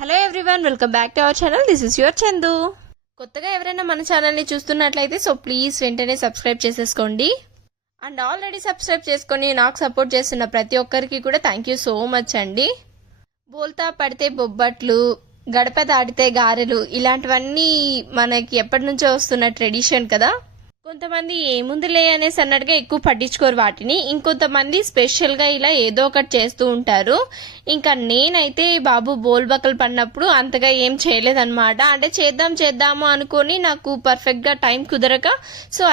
Hello everyone, welcome back to our channel. This is your Chandu. కొత్తగా ఎవరైనా మన ఛానల్ని చూస్తున్నట్లయితే ప్లీజ్ వెంటనే సబ్స్క్రైబ్ చేసేసుకోండి. అండ్ ఆల్రెడీ సబ్స్క్రైబ్ చేసుకొని నాకు సపోర్ట్ చేస్తున్న ప్రతి ఒక్కరికి కూడా థ్యాంక్ యూ సో మచ్ అండి. బోల్తా పడితే బొబ్బట్లు, గడప దాటితే గారెలు ఇలాంటివన్నీ మనకి ఎప్పటి నుంచో వస్తున్న ట్రెడిషన్ కదా. కొంతమంది ఏముందిలే అనేసి అన్నట్టుగా ఎక్కువ పట్టించుకోరు వాటిని. ఇంకొంతమంది స్పెషల్గా ఇలా ఏదో ఒకటి చేస్తూ ఉంటారు. ఇంకా నేనైతే బాబు బోల్బకలు పడినప్పుడు అంతగా ఏం చేయలేదన్నమాట. అంటే చేద్దాము అనుకొని నాకు పర్ఫెక్ట్గా టైం కుదరక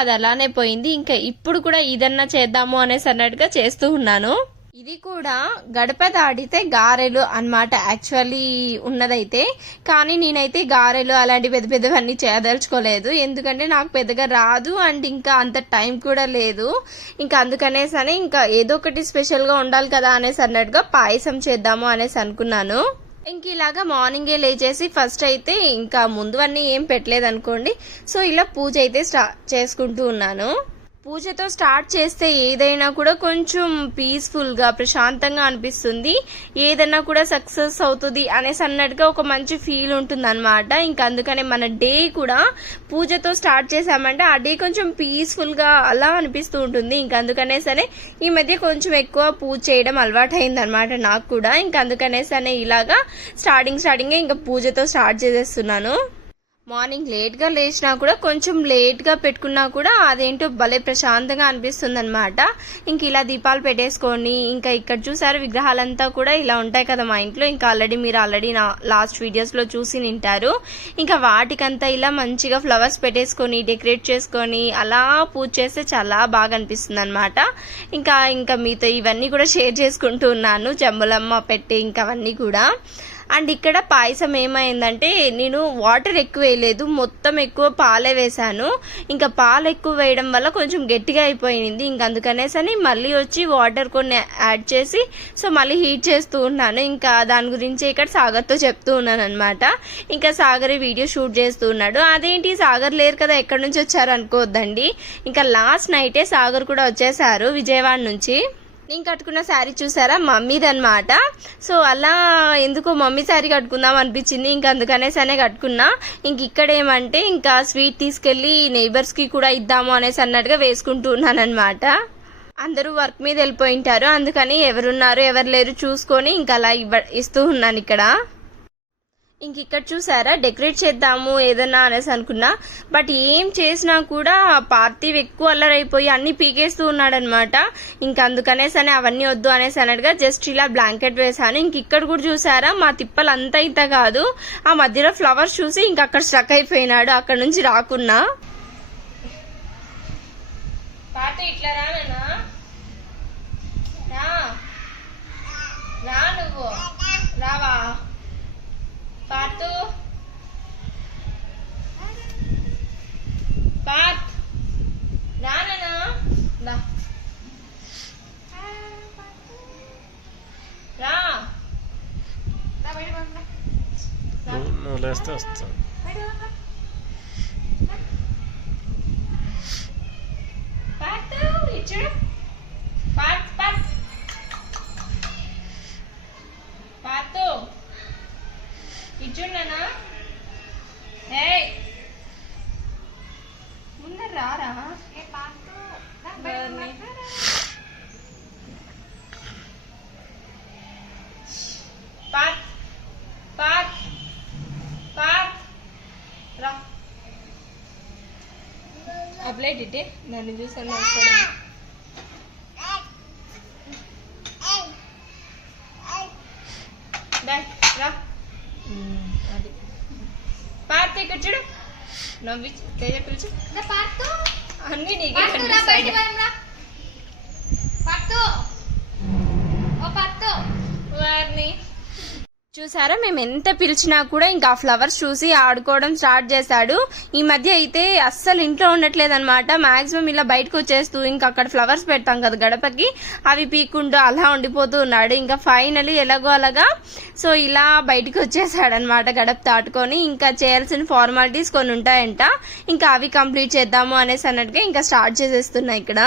అది అలానే పోయింది. ఇంకా ఇప్పుడు కూడా ఇదన్నా చేద్దాము అనేసి అన్నట్టుగా చేస్తూ ఉన్నాను. ఇది కూడా గడప దాటితే గారెలు అన్నమాట యాక్చువల్లీ ఉన్నదైతే. కానీ నేనైతే గారెలు అలాంటి పెద్ద పెద్దవన్నీ చేయదలుచుకోలేదు, ఎందుకంటే నాకు పెద్దగా రాదు అండ్ ఇంకా అంత టైం కూడా లేదు. ఇంకా అందుకనేసని ఇంకా ఏదో ఒకటి స్పెషల్గా ఉండాలి కదా అనేసి అన్నట్టుగా పాయసం చేద్దాము అనేసి అనుకున్నాను. ఇంక ఇలాగా మార్నింగే లేచేసి ఫస్ట్ అయితే ఇంకా ముందు అన్నీ ఏం పెట్టలేదు అనుకోండి. ఇలా పూజ అయితే చేసుకుంటూ ఉన్నాను. పూజతో స్టార్ట్ చేస్తే ఏదైనా కూడా కొంచెం పీస్ఫుల్గా ప్రశాంతంగా అనిపిస్తుంది. ఏదైనా కూడా సక్సెస్ అవుతుంది అనేసి అన్నట్టుగా ఒక మంచి ఫీల్ ఉంటుంది అనమాట. ఇంకా అందుకనే మన డే కూడా పూజతో స్టార్ట్ చేసామంటే ఆ డే కొంచెం పీస్ఫుల్గా అలా అనిపిస్తూ ఉంటుంది. ఇంకా అందుకనే సరే ఈ మధ్య కొంచెం ఎక్కువ పూజ చేయడం అలవాటు అయింది అనమాట నాకు కూడా. ఇంకా అందుకనే సరే ఇలాగా స్టార్టింగే ఇంకా పూజతో స్టార్ట్ చేసేస్తున్నాను. మార్నింగ్ లేట్గా లేచినా కూడా కొంచెం లేట్గా పెట్టుకున్నా కూడా అదేంటో భలే ప్రశాంతంగా అనిపిస్తుంది అనమాట. ఇంక ఇలా దీపాలు పెట్టేసుకొని ఇంకా ఇక్కడ చూసారు విగ్రహాలంతా కూడా ఇలా ఉంటాయి కదా మా ఇంట్లో. ఇంకా మీరు ఆల్రెడీ నా లాస్ట్ వీడియోస్లో చూసి నింటారు. ఇంకా వాటికంతా ఇలా మంచిగా ఫ్లవర్స్ పెట్టేసుకొని డెకరేట్ చేసుకొని అలా పూజ చేస్తే చాలా బాగా అనిపిస్తుంది అనమాట. ఇంకా మీతో ఇవన్నీ కూడా షేర్ చేసుకుంటూ ఉన్నాను, చెంబులమ్మ పెట్టి ఇంకా అవన్నీ కూడా. అండ్ ఇక్కడ పాయసం ఏమైందంటే నేను వాటర్ ఎక్కువ వేయలేదు, మొత్తం ఎక్కువ పాలే వేసాను. ఇంకా పాలు ఎక్కువ వేయడం వల్ల కొంచెం గట్టిగా అయిపోయింది. ఇంకా అందుకనేసని మళ్ళీ వచ్చి వాటర్ కొన్ని యాడ్ చేసి మళ్ళీ హీట్ చేస్తూ ఉన్నాను. ఇంకా దాని గురించి ఇక్కడ సాగర్తో చెప్తూ ఉన్నాను అనమాట. ఇంకా సాగర్ వీడియో షూట్ చేస్తూ ఉన్నాడు. అదేంటి సాగర్ లేరు కదా, ఎక్కడి నుంచి వచ్చారు అనుకోవద్దండి. ఇంకా లాస్ట్ నైటే సాగర్ కూడా వచ్చేసారు విజయవాడ నుంచి. నేను కట్టుకున్న శారీ చూసారా, మమ్మీది అనమాట. అలా ఎందుకో మమ్మీ శారీ కట్టుకుందాం అనిపించింది. ఇంకా అందుకనేసనే కట్టుకున్నా. ఇంక ఇక్కడ ఏమంటే ఇంకా స్వీట్ తీసుకెళ్లి నైబర్స్కి కూడా ఇద్దాము అనేసి అన్నట్టుగా వేసుకుంటూ ఉన్నాను అనమాట. అందరూ వర్క్ మీద వెళ్ళిపోయింటారు, అందుకని ఎవరున్నారు ఎవరు లేరు చూసుకొని ఇంకా అలా ఇస్తూ ఉన్నాను ఇక్కడ. ఇంక ఇక్కడ చూసారా డెకరేట్ చేద్దాము ఏదన్నా అనేసి అనుకున్నా. బట్ ఏం చేసినా కూడా పార్థివ్ ఎక్కువ అల్లరైపోయి అన్ని పీకేస్తూ ఉన్నాడనమాట. ఇంకా అందుకనేసని అవన్నీ వద్దు అనేసి అన్నట్టుగా జస్ట్ ఇలా బ్లాంకెట్ వేసాను. ఇంక ఇక్కడ కూడా చూసారా మా తిప్పలు అంతా ఇంత కాదు, ఆ మధ్యలో ఫ్లవర్స్ చూసి ఇంక అక్కడ స్ట్రక్ అయిపోయినాడు, అక్కడ నుంచి రాకున్నా. ఇట్లా రా నువ్వు రావా పార్తు, పార్త్ రానా రా, నువ్వు లేస్తే వస్తా. పార్తు ఇచ్చాడు, పార్త్ పార్తు ఇచ్చున్నానా, ముందర రారా. రా అప్లైట్ ఇట్టే నన్ను చూసాను రా. అది పార్త్ ఇక్కడ చూడు, నవ్వి తేజ పిలిచి అన్ని నీకే వారిని చూసారా. మేము ఎంత పిలిచినా కూడా ఇంకా ఫ్లవర్స్ చూసి ఆడుకోవడం స్టార్ట్ చేశాడు. ఈ మధ్య అయితే అస్సలు ఇంట్లో ఉండట్లేదు అనమాట. మాక్సిమం ఇలా బయటకు వచ్చేస్తూ ఇంకా అక్కడ ఫ్లవర్స్ పెడతాం కదా గడపకి, అవి పీక్కుంటూ అలా ఉండిపోతూ ఉన్నాడు. ఇంకా ఫైనలీ ఎలాగో అలాగా ఇలా బయటకు వచ్చేసాడనమాట గడప దాటుకొని. ఇంకా చేయాల్సిన ఫార్మాలిటీస్ కొన్ని ఉంటాయంట, ఇంకా అవి కంప్లీట్ చేద్దాము అనేసి అన్నట్టుగా ఇంకా స్టార్ట్ చేసేస్తున్నా ఇక్కడ.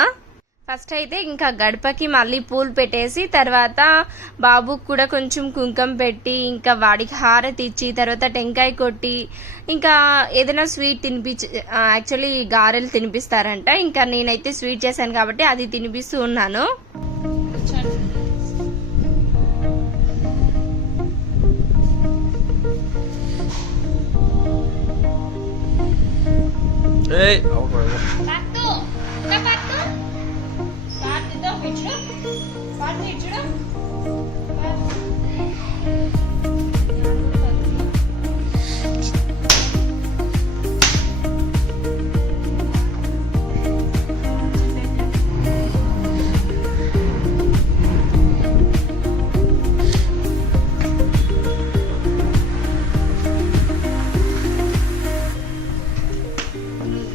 ఫస్ట్ అయితే ఇంకా గడపకి మళ్ళీ పూలు పెట్టేసి తర్వాత బాబుకి కూడా కొంచెం కుంకుమ పెట్టి ఇంకా వాడికి హారతి ఇచ్చి తర్వాత టెంకాయ కొట్టి ఇంకా ఏదైనా స్వీట్ తినిపించి యాక్చువల్లీ గారెలు తినిపిస్తారంట. ఇంకా నేనైతే స్వీట్ చేశాను కాబట్టి అది తినిపిస్తూ ఉన్నాను.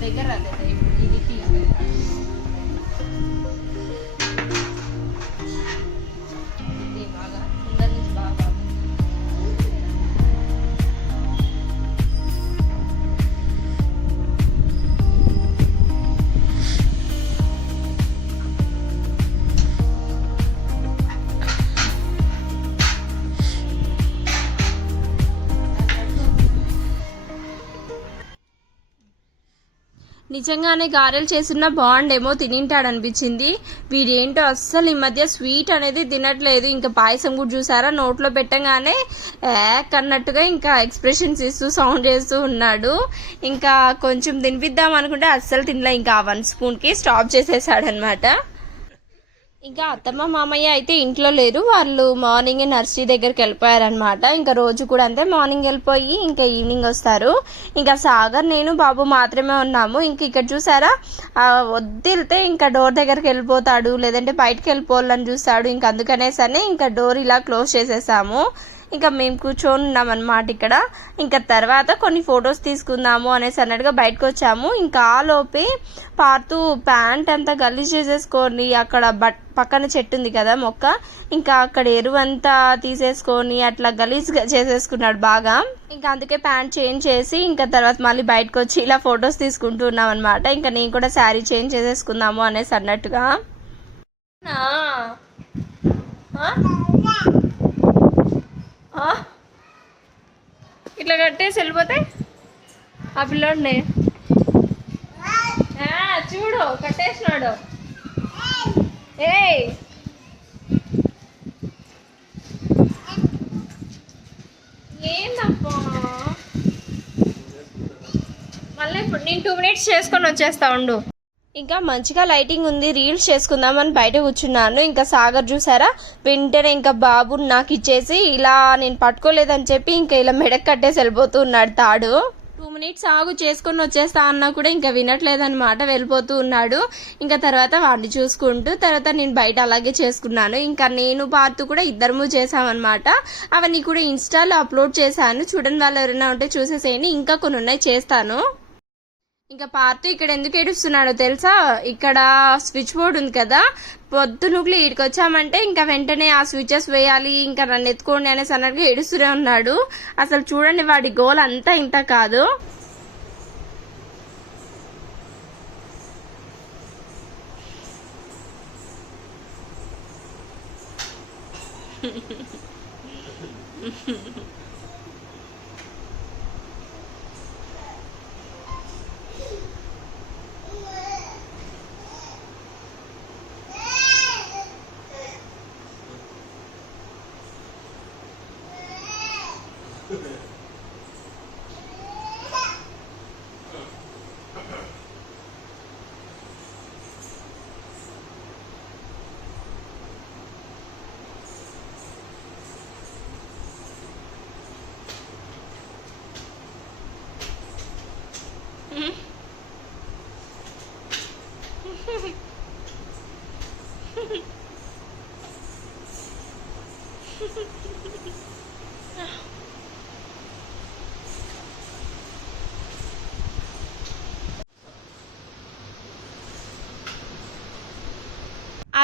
దగ్గర ఇది బాగా ముందర నుంచి బాగా నిజంగానే గారెలు చేసిన బాగుండేమో తినింటాడు అనిపించింది. వీడేంటో అస్సలు ఈ మధ్య స్వీట్ అనేది తినట్లేదు. ఇంకా పాయసం కూడా చూసారా, నోట్లో పెట్టగానే అన్నట్టుగా ఇంకా ఎక్స్ప్రెషన్స్ ఇస్తూ సౌండ్ చేస్తూ ఉన్నాడు. ఇంకా కొంచెం తినిపిద్దాం అనుకుంటే అస్సలు తినలే. ఇంకా 1 స్పూన్కి స్టాప్ చేసేసాడు అనమాట. ఇంకా అత్తమ్మ మామయ్య అయితే ఇంట్లో లేరు, వాళ్ళు మార్నింగ్ నర్సరీ దగ్గరికి వెళ్ళిపోయారనమాట. ఇంకా రోజు కూడా అంతే, మార్నింగ్ వెళ్ళిపోయి ఇంకా ఈవినింగ్ వస్తారు. ఇంకా సాగర్ నేను బాబు మాత్రమే ఉన్నాము. ఇంక ఇక్కడ చూసారా, వదిలితే ఇంకా డోర్ దగ్గరికి వెళ్ళిపోతాడు, లేదంటే బయటకు వెళ్ళిపోవాలని చూస్తాడు. ఇంకా అందుకనేసరి ఇంకా డోర్ ఇలా క్లోజ్ చేసేసాము. ఇంకా మేము కూర్చొని ఉన్నాం అనమాట ఇక్కడ. ఇంకా తర్వాత కొన్ని ఫొటోస్ తీసుకుందాము అనేసి అన్నట్టుగా బయటకు వచ్చాము. ఇంకా ఆ లోపే పార్తూ ప్యాంట్ అంతా గలీజ్ చేసేసుకొని అక్కడ పక్కన చెట్టు ఉంది కదా మొక్క, ఇంకా అక్కడ ఎరువంతా తీసేసుకొని అట్లా గలీజ్ చేసేసుకున్నాడు బాగా. ఇంకా అందుకే ప్యాంట్ చేంజ్ చేసి ఇంకా తర్వాత మళ్ళీ బయటకు వచ్చి ఇలా ఫొటోస్ తీసుకుంటూ ఉన్నాం అనమాట. ఇంకా నేను కూడా శారీ చేంజ్ చేసేసుకుందాము అనేసి అన్నట్టుగా. ఇట్లా కట్టేసి వెళ్ళిపోతే ఆ పిల్లోడిని చూడు కట్టేసినాడు. ఏయ్ ఏందప్పా, మళ్ళీ ఇప్పుడు నేను 2 మినిట్స్ చేసుకొని వచ్చేస్తా ఉండు. ఇంకా మంచిగా లైటింగ్ ఉంది, రీల్స్ చేసుకుందామని బయట కూర్చున్నాను. ఇంకా సాగర్ చూసారా, వెంటనే ఇంకా బాబు నాకు ఇచ్చేసి ఇలా నేను పట్టుకోలేదని చెప్పి ఇంకా ఇలా మెడకు కట్టేసి వెళ్ళిపోతూ ఉన్నాడు తాడు. 2 మినిట్స్ ఆగు చేసుకొని వచ్చేస్తా అన్నా కూడా ఇంకా వినట్లేదనమాట, వెళ్ళిపోతూ ఉన్నాడు. ఇంకా తర్వాత వాడిని చూసుకుంటూ తర్వాత నేను బయట అలాగే చేసుకున్నాను. ఇంకా నేను పార్తు కూడా ఇద్దరము చేసామన్నమాట. అవన్నీ కూడా ఇన్స్టాలో అప్లోడ్ చేశాను, చూడని వాళ్ళు ఎవరైనా ఉంటే చూసేసేయండి. ఇంకా కొన్ని ఉన్నాయి, చేస్తాను. ఇంకా పార్తు ఇక్కడ ఎందుకు ఏడుస్తున్నాడో తెలుసా, ఇక్కడ స్విచ్ బోర్డు ఉంది కదా, పొద్దునుకులు ఇక్కడికి వచ్చామంటే ఇంకా వెంటనే ఆ స్విచెస్ వేయాలి, ఇంకా నన్ను ఎత్తుకోండి అనేసి అన్నట్టుగా ఏడుస్తూనే ఉన్నాడు. అసలు చూడండి వాడి గోల్ అంతా ఇంత కాదు.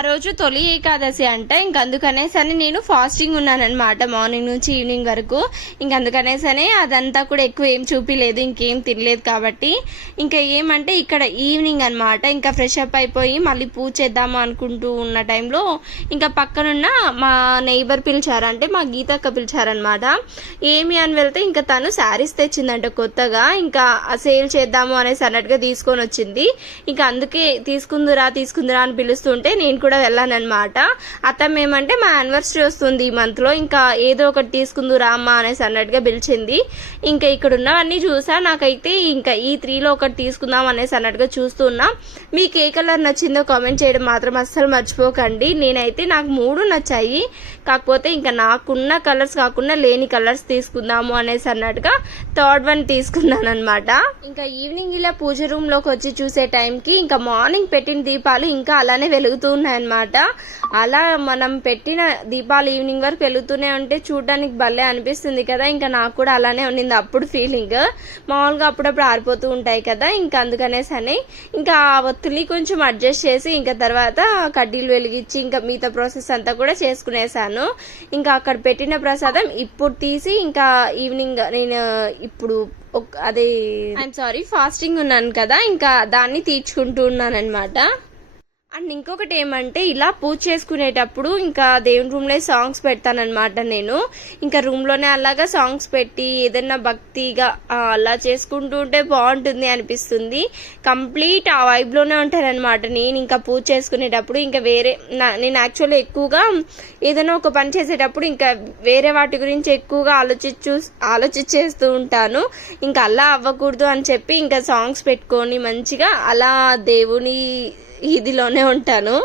రోజు తొలి ఏకాదశి అంట. ఇంక అందుకనేసని నేను ఫాస్టింగ్ ఉన్నానన్నమాట మార్నింగ్ నుంచి ఈవినింగ్ వరకు. ఇంక అందుకనేసని అదంతా కూడా ఎక్కువ ఏం చూపిలేదు, ఇంకేం తినలేదు కాబట్టి. ఇంకా ఏమంటే ఇక్కడ ఈవినింగ్ అనమాట, ఇంకా ఫ్రెష్ అప్ అయిపోయి మళ్ళీ పూజ చేద్దాము అనుకుంటూ ఉన్న టైంలో ఇంకా పక్కనున్న మా నైబర్ పిలిచారు, అంటే మా గీతక్క పిలిచారనమాట. ఏమి అని వెళ్తే ఇంకా తను శారీస్ తెచ్చిందంట కొత్తగా, ఇంకా సేల్ చేద్దాము అనేసి అన్నట్టుగా తీసుకొని వచ్చింది. ఇంకా అందుకే తీసుకుందురా అని పిలుస్తుంటే నేను కూడా వెళ్ళానమాట. అత్తమ్మ ఏమంటే మా యానివర్సరీ వస్తుంది ఈ మంత్ లో, ఇంకా ఏదో ఒకటి తీసుకుందురా అమ్మా అనేసి అన్నట్టుగా పిలిచింది. ఇంకా ఇక్కడ ఉన్నవన్నీ చూసా, నాకైతే ఇంకా ఈ 3లో ఒకటి తీసుకుందాం అనేసి అన్నట్టుగా చూస్తున్నా. మీకు ఏ కలర్ నచ్చిందో కామెంట్ చేయడం మాత్రం అస్సలు మర్చిపోకండి. నేనైతే నాకు 3 నచ్చాయి, కాకపోతే ఇంకా నాకున్న కలర్స్ కాకుండా లేని కలర్స్ తీసుకుందాము అనేసి అన్నట్టుగా 3rd వన్ తీసుకున్నాను అనమాట. ఇంకా ఈవినింగ్ ఇలా పూజ రూమ్ లోకి వచ్చి చూసే టైంకి ఇంకా మార్నింగ్ పెట్టిన దీపాలు ఇంకా అలానే వెలుగుతూ ఉన్నాయన్నమాట. అలా మనం పెట్టిన దీపాలు ఈవినింగ్ వరకు వెలుగుతూనే ఉంటే చూడడానికి భలే అనిపిస్తుంది కదా. ఇంకా నాకు కూడా అలానే ఉండింది అప్పుడు ఫీలింగ్. మామూలుగా అప్పుడప్పుడు ఆరిపోతూ ఉంటాయి కదా, ఇంకా అందుకనేసని ఇంకా ఆ ఒత్తిడి కొంచెం అడ్జస్ట్ చేసి ఇంకా తర్వాత కడ్డీలు వెలిగించి ఇంకా మిగతా ప్రాసెస్ అంతా కూడా చేసుకునేసాను. ఇంకా అక్కడ పెట్టిన ప్రసాదం ఇప్పుడు తీసి ఇంకా ఈవినింగ్ నేను ఇప్పుడు అదే ఐఎమ్ సారీ ఫాస్టింగ్ ఉన్నాను కదా, ఇంకా దాన్ని తీర్చుకుంటూ ఉన్నాను అనమాట. అండ్ ఇంకొకటి ఏమంటే ఇలా పూజ చేసుకునేటప్పుడు ఇంకా దేవుని రూమ్లో సాంగ్స్ పెడతానమాట నేను. ఇంకా రూమ్లోనే అలాగా సాంగ్స్ పెట్టి ఏదైనా భక్తిగా అలా చేసుకుంటూ ఉంటే బాగుంటుంది అనిపిస్తుంది. కంప్లీట్ ఆ వైబ్లోనే ఉంటానన్నమాట నేను ఇంకా పూజ చేసుకునేటప్పుడు. ఇంకా వేరే నేను యాక్చువల్లీ ఎక్కువగా ఏదైనా ఒక పని చేసేటప్పుడు ఇంకా వేరే వాటి గురించి ఎక్కువగా ఆలోచించేస్తూ ఉంటాను. ఇంకా అలా అవ్వకూడదు అని చెప్పి ఇంకా సాంగ్స్ పెట్టుకొని మంచిగా అలా దేవుని ఇదిలోనే ఉంటాను.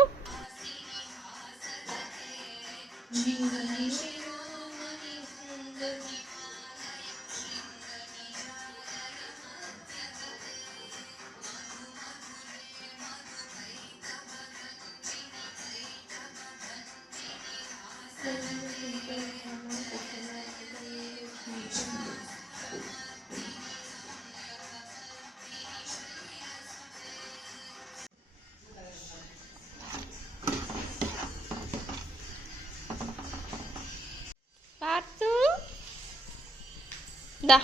దా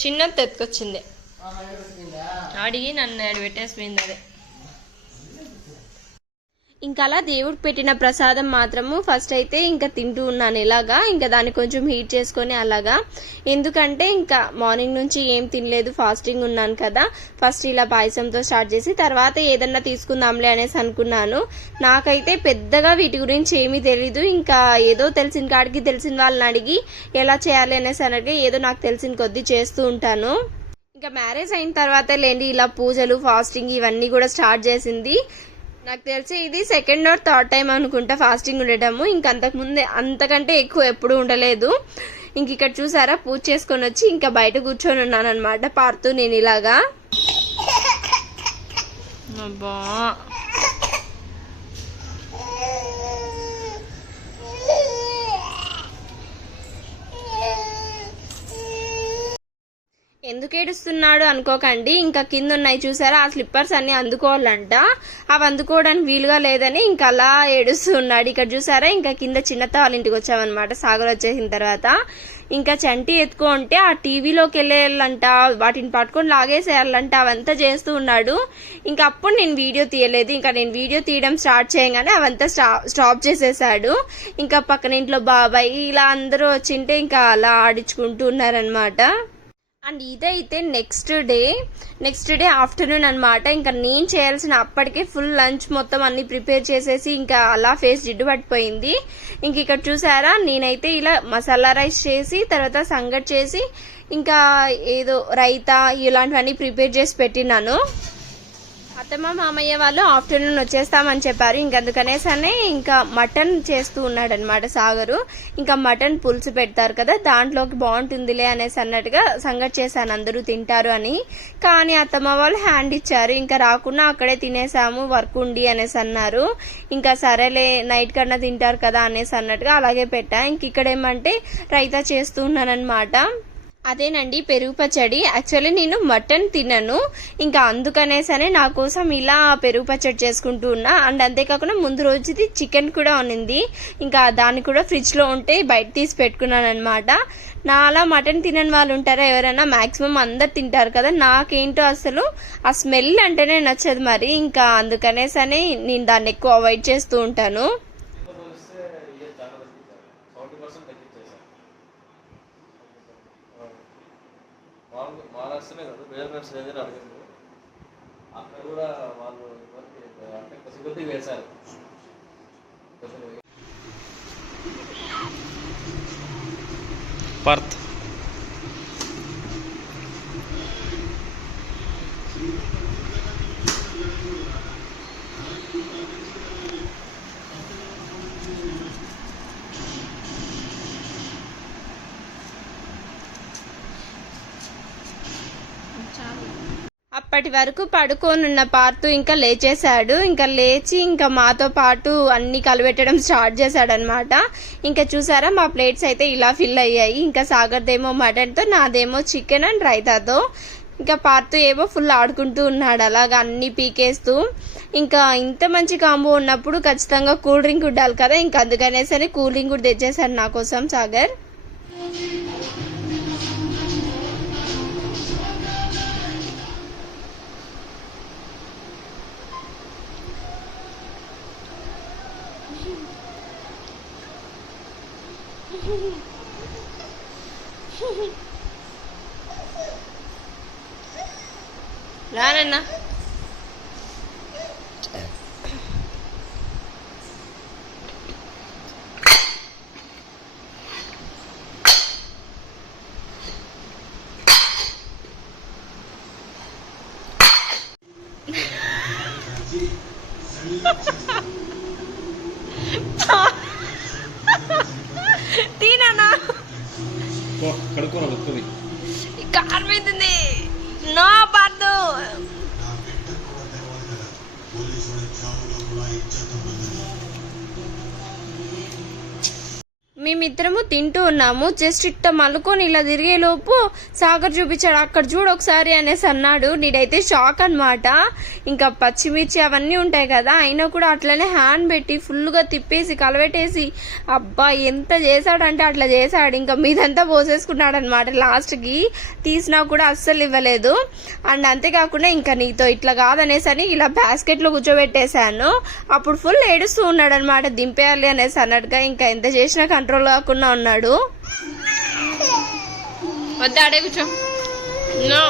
చిన్నది ఎత్తుకొచ్చింది, అడిగి నన్ను ఆడ పెట్టేసిపోయింది. అదే ఇంకా అలా దేవుడికి పెట్టిన ప్రసాదం మాత్రము ఫస్ట్ అయితే ఇంకా తింటూ ఉన్నాను ఇలాగా. ఇంకా దాన్ని కొంచెం హీట్ చేసుకొని అలాగా, ఎందుకంటే ఇంకా మార్నింగ్ నుంచి ఏం తినలేదు, ఫాస్టింగ్ ఉన్నాను కదా. ఫస్ట్ ఇలా పాయసంతో స్టార్ట్ చేసి తర్వాత ఏదన్నా తీసుకుందాంలే అనేసి అనుకున్నాను. నాకైతే పెద్దగా వీటి గురించి ఏమీ తెలీదు. ఇంకా ఏదో తెలిసిన కాడికి తెలిసిన వాళ్ళని అడిగి ఎలా చేయాలి అనేసి అనగా ఏదో నాకు తెలిసిన కొద్దీ చేస్తూ ఉంటాను. ఇంకా మ్యారేజ్ అయిన తర్వాతే లేండి ఇలా పూజలు ఫాస్టింగ్ ఇవన్నీ కూడా స్టార్ట్ చేసింది. నాకు తెలిసి ఇది 2nd or 3rd టైం అనుకుంటా ఫాస్టింగ్ ఉండటము. ఇంక అంతకుముందే అంతకంటే ఎక్కువ ఎప్పుడు ఉండలేదు. ఇంక ఇక్కడ చూసారా పూజ చేసుకొని వచ్చి ఇంకా బయట కూర్చొని ఉన్నాను అనమాట పారుతూ నేను ఇలాగా. అబ్బా ఎందుకు ఏడుస్తున్నాడు అనుకోకండి. ఇంకా కింద ఉన్నాయి చూసారా ఆ స్లిప్పర్స్ అన్ని అందుకోవాలంట, అవి అందుకోవడానికి వీలుగా లేదని ఇంకా అలా ఏడుస్తున్నాడు. ఇక్కడ చూసారా ఇంకా కింద చిన్నత వాళ్ళ ఇంటికి వచ్చామన్నమాట సాగర్ వచ్చేసిన తర్వాత. ఇంకా చంటి ఎత్తుకో అంటే ఆ టీవీలోకి వెళ్ళేయాలంట, వాటిని పట్టుకొని లాగేసేయాలంట, అవంతా చేస్తూ ఉన్నాడు. ఇంకా అప్పుడు నేను వీడియో తీయలేదు. ఇంకా నేను వీడియో తీయడం స్టార్ట్ చేయగానే అవంతా స్టాప్ చేసేసాడు. ఇంకా పక్కన ఇంట్లో బాబాయ్ ఇలా అందరూ వచ్చింటే ఇంకా అలా ఆడించుకుంటూ ఉన్నారనమాట. అండ్ ఇదైతే నెక్స్ట్ డే ఆఫ్టర్నూన్ అనమాట. ఇంకా నేను చేయాల్సిన అప్పటికే ఫుల్ లంచ్ మొత్తం అన్ని ప్రిపేర్ చేసేసి ఇంకా అలా ఫేస్ జిడ్డు పట్టిపోయింది. ఇంక ఇక్కడ చూసారా నేనైతే ఇలా మసాలా రైస్ చేసి తర్వాత సంగటి చేసి ఇంకా ఏదో రైతా ఇలాంటివన్నీ ప్రిపేర్ చేసి పెట్టినాను. అత్తమ్మ మామయ్య వాళ్ళు ఆఫ్టర్నూన్ వచ్చేస్తామని చెప్పారు. ఇంకందుకనేసనే ఇంకా మటన్ చేస్తూ ఉన్నాడు అనమాట సాగరు. ఇంకా మటన్ పులుసు పెడతారు కదా దాంట్లోకి బాగుంటుందిలే అనేసి అన్నట్టుగా సంగతి చేశాను, అందరూ తింటారు అని. కానీ అత్తమ్మ వాళ్ళు హ్యాండ్ ఇచ్చారు, ఇంకా రాకుండా అక్కడే తినేసాము వర్క్ ఉండి అనేసి అన్నారు. ఇంకా సరేలే నైట్ కన్నా తింటారు కదా అనేసి అన్నట్టుగా అలాగే పెట్టా. ఇంక ఇక్కడ ఏమంటే రైతా చేస్తూ ఉన్నాను అనమాట. అదేనండి పెరుగు పచ్చడి. యాక్చువల్లీ నేను మటన్ తినను, ఇంకా అందుకనేసరి నా కోసం ఇలా పెరుగు పచ్చడి చేసుకుంటూ ఉన్నా. అండ్ అంతేకాకుండా ముందు రోజుది చికెన్ కూడా ఉన్నింది, ఇంకా దాన్ని కూడా ఫ్రిడ్జ్లో ఉంటే బయట తీసి పెట్టుకున్నాను అనమాట. నా అలా మటన్ తినని వాళ్ళు ఉంటారా ఎవరైనా? మ్యాక్సిమం అందరు తింటారు కదా, నాకేంటో అసలు ఆ స్మెల్ అంటేనే నచ్చదు మరి, ఇంకా అందుకనేసరి నేను దాన్ని ఎక్కువ అవాయిడ్ చేస్తూ ఉంటాను. మహారాష్ట్రనే కాదు వేరే ఫ్రెండ్స్ దగ్గర అడిగింది, అక్కడ కూడా వాళ్ళు అంటే కొద్ది వేశారు. పర్త్ అప్పటి వరకు పడుకోనున్న పార్తు ఇంకా లేచేశాడు. ఇంకా లేచి ఇంకా మాతో పాటు అన్ని కలిపెట్టడం స్టార్ట్ చేశాడు అనమాట. ఇంకా చూసారా మా ప్లేట్స్ అయితే ఇలా ఫిల్ అయ్యాయి. ఇంకా సాగర్దేమో మటన్తో, నాదేమో చికెన్ అండ్ రైతాతో. ఇంకా పార్తు ఏమో ఫుల్ ఆడుకుంటూ ఉన్నాడు అలాగా అన్ని పీకేస్తూ. ఇంకా ఇంత మంచి కాంబో ఉన్నప్పుడు ఖచ్చితంగా కూల్ డ్రింక్ ఉండాలి కదా, ఇంకా అందుకనేసరి కూల్ డ్రింక్ కూడా తెచ్చేశాడు నా కోసం సాగర్. రానన్నా తీనా కడుక్కోవాలి వస్తుంది కార్ మీదుంది. నో పార్దు మేమిద్దరము తింటూ ఉన్నాము. జస్ట్ ఇట్ట మలుకొని ఇలా తిరిగేలోపు సాగర్ చూపించాడు, అక్కడ చూడు ఒకసారి అనేసి అన్నాడు. నేనైతే షాక్ అనమాట. ఇంకా పచ్చిమిర్చి అవన్నీ ఉంటాయి కదా, అయినా కూడా అట్లనే హ్యాండ్ పెట్టి ఫుల్గా తిప్పేసి కలబెట్టేసి అబ్బా ఎంత చేశాడంటే అట్లా చేశాడు. ఇంకా మీదంతా పోసేసుకున్నాడు అనమాట. లాస్ట్కి తీసినా కూడా అస్సలు ఇవ్వలేదు. అండ్ అంతేకాకుండా ఇంకా నీతో ఇట్లా కాదనేసి అని ఇలా బాస్కెట్లో కూర్చోబెట్టేశాను. అప్పుడు ఫుల్ ఏడుస్తూ ఉన్నాడు అనమాట, దింపేయాలి అనేసి అన్నట్టుగా. ఇంకా ఎంత చేసినా కంట్రోల్ కాకుండా ఉన్నాడు. వద్దా ఆడే కూర్చో. నో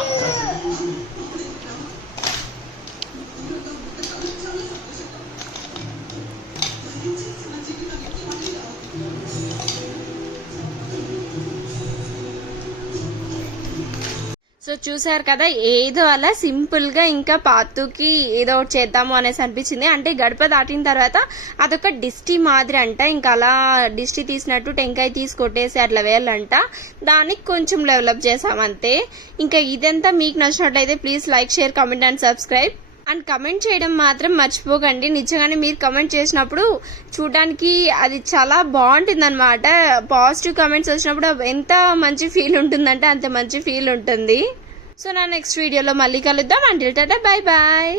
సో చూసారు కదా, ఏదో అలా సింపుల్గా ఇంకా పాతుకి ఏదో ఒకటి చేద్దాము అనేసి అనిపించింది. అంటే గడప దాటిన తర్వాత అదొక డిస్టి మాదిరి అంట, ఇంకా అలా డిస్టి తీసినట్టు టెంకాయ తీసి కొట్టేసి అట్లా వేయాలంట. దానికి కొంచెం డెవలప్ చేసామంతే. ఇంకా ఇదంతా మీకు నచ్చినట్లయితే please like, share, comment and subscribe. And comment చేయడం మాత్రం మర్చిపోకండి. నిజంగానే మీరు కమెంట్ చేసినప్పుడు చూడడానికి అది చాలా బాగుంటుంది అనమాట. పాజిటివ్ కమెంట్స్ వచ్చినప్పుడు ఎంత మంచి ఫీల్ ఉంటుందంటే అంత మంచి ఫీల్ ఉంటుంది. సో నా నెక్స్ట్ వీడియోలో మళ్ళీ కలుద్దాం. Until tata, bye bye.